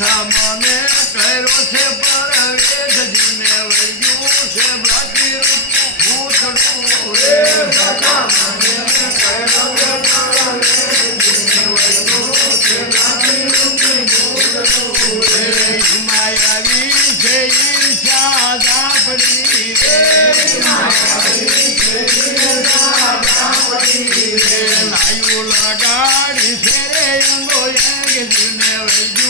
પાછા મને કર્યો છે પર વેદજીને વૈયું છે બાકી ભૂતડું રે. પાછા મને કર્યો છે પર વેદજીને વૈયું છે બાકી ભૂતડું રે. માયાવી છે ઈર્ષા દાપડી રે. માયાવી છે ઈર્ષા દાપડી રે. લાયુ લગાડી છે રે અંગો એક જીને વૈયું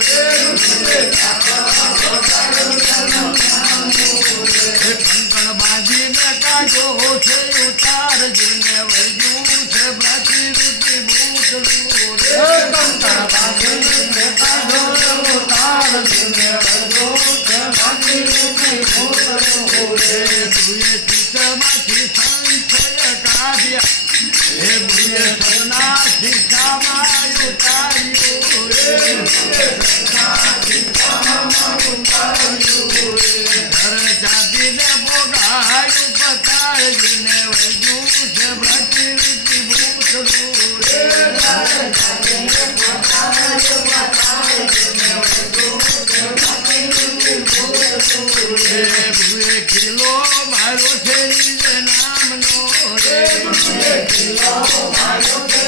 રે ગુરુએ ડાકા વડાયું બ્રહ્મ જ્ઞાનનું રે હે કંકણ બાંધીને કાઢો છે ઉતાર જુને વૈજ્યું बोले तुझे चितमति संशय कार्य हे मुझे सनाथि कामायु कार्यो हे मुझे सनाथि कामायु कार्यो घर जाति ने बोगायु बताय जिने वैजूस भ्रति ऋति भूत दूरे घर जाति ने बोगायु મારો છે નામનો રે. ભૂએ કિલ્લો મારો છે